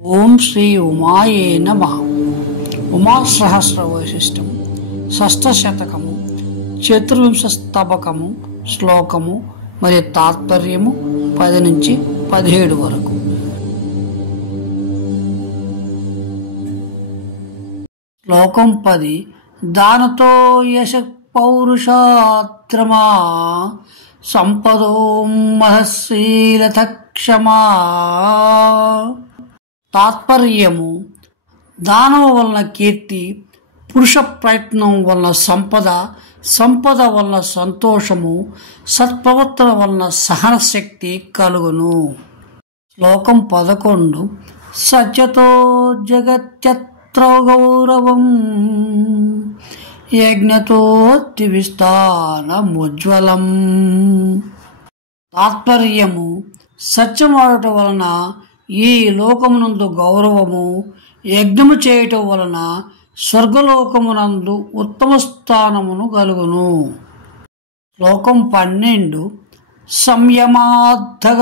ఓం శ్రీ ఉమాయే నమః. ఉమాసహస్ర వైశిష్టము షష్ఠశతకము చతుర్వింశ స్తబకము శ్లోకము మరియు తాత్పర్యము 10 నుంచి 17 వరకు. శ్లోకం 10. దానతో యశ పౌరుషాత్రమా సంపదో మహశీలత క్షమా. తాత్పర్యము: దానం వలన కీర్తి, పురుష ప్రయత్నం వలన సంపద, సంపద వలన సంతోషము, సత్ప్రవర్తన వలన సహనశక్తి కలుగును. శ్లోకం 11. సత్యతో జగత్యత్ర గౌరవం యజ్ఞతో దివిస్థానముజ్వలం. తాత్పర్యము: సత్యమాడటం వలన ఈ లోకమునందు గౌరవము, యజ్ఞము చేయటం వలన స్వర్గలోకమునందు ఉత్తమ స్థానమును కలుగును. శ్లోకం 12. సంయమాద్ధగవ్రాత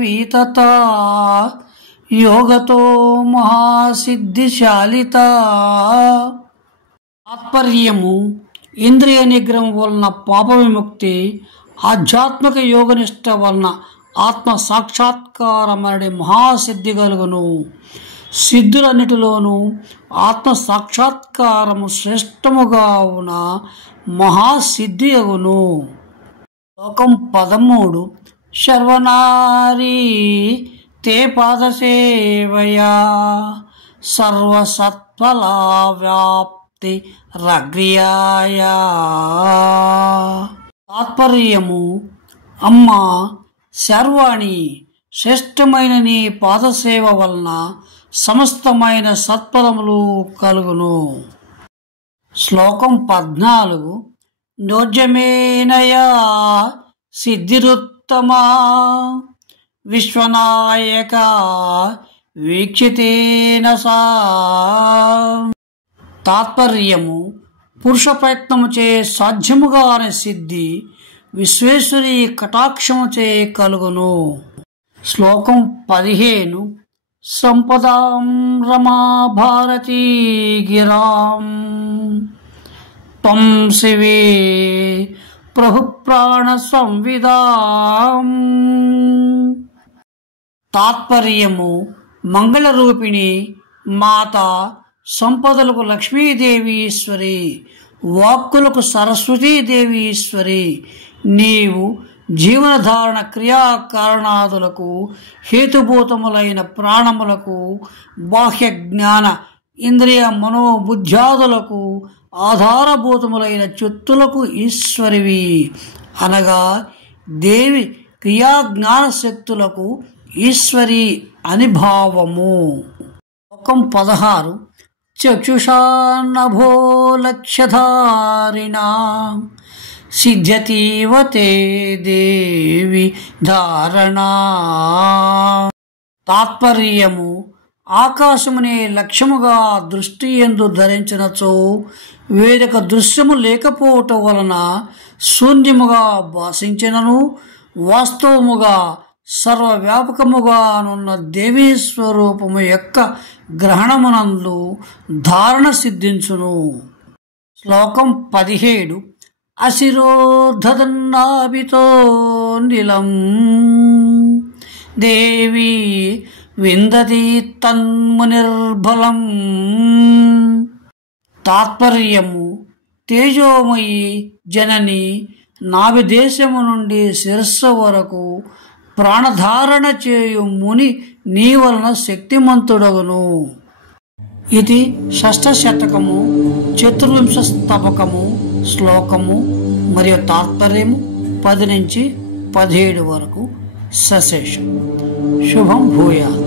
వీతత యోగతో మహాసిద్ధిశాలిత. తాత్పర్యము: ఇంద్రియ నిగ్రహం వలన పాప విముక్తి, ఆధ్యాత్మిక యోగనిష్ట వలన ఆత్మ సాక్షాత్కారమనే మహాసిద్ధి కలుగును. సిద్ధులన్నిటిలోనూ ఆత్మ సాక్షాత్కారము శ్రేష్టముగా ఉన్న మహాసిద్ధి అగును. శ్లోకం 13. శర్వనారీ తే పాదసేవయా సర్వసత్ఫలా వ్యాప్తి రగ్రియాయ. తాత్పర్యము: అమ్మా శర్వాణి, శ్రేష్టమైన నీ పాదసేవ వలన సమస్తమైన సత్ఫలములు కలుగును. శ్లోకం 14. నోజ్యమేనయా సిద్ధిరుత్తమా విశ్వనాయక వీక్షితేన సా. తాత్పర్యము: పురుష ప్రయత్నముచే సాధ్యముగానే సిద్ధి విశ్వేశ్వరి కటాక్షముచే కలుగును. శ్లోకం 15. సంపదాం రమా భారతీ గిరాం త్వం శివే ప్రభుప్రాణ సంవిదాం. తాత్పర్యము: మంగళరూపిణి మాత, సంపదలకు లక్ష్మీదేవి ఈశ్వరి, వాక్కులకు సరస్వతీదేవి ఈశ్వరి, నీవు జీవనధారణ క్రియాకారణాదులకు హేతుభూతములైన ప్రాణములకు, బాహ్య జ్ఞాన ఇంద్రియ మనోబుద్ధ్యాదులకు ఆధారభూతములైన చిత్తులకు ఈశ్వరివి అనగా దేవి క్రియాజ్ఞాన శక్తులకు ఈశ్వరి అని భావము. శ్లోకం 16. చక్షుషా నభో లక్ష్యధారిణా సిద్ధ్యతీవ తే దేవి ధారణా. తాత్పర్యము: ఆకాశమునే లక్ష్యముగా దృష్టి యందు ధరించినచో వేరొక దృశ్యము లేకపోవటం వలన శూన్యముగా భాషించినను వాస్తవముగా సర్వవ్యాపకముగానున్న దేవీ స్వరూపము యొక్క గ్రహణమునందు ధారణ సిద్ధించును. శ్లోకం 17. అశిరోధన్నాభితో నిలం దేవి విందతి తన్మునిర్బలం. తాత్పర్యము: తేజోమయి జనని నాభిదేశము నుండి శిరస్సు వరకు ప్రాణధారణ చేయు ముని నీ వలన శక్తిమంతుడగును. ఇది షష్ఠశతకము చతుర్వింశ స్తబకము శ్లోకము మరియు తాత్పర్యము 10 నుంచి 17 వరకు. సశేషం. శుభం భూయాత్.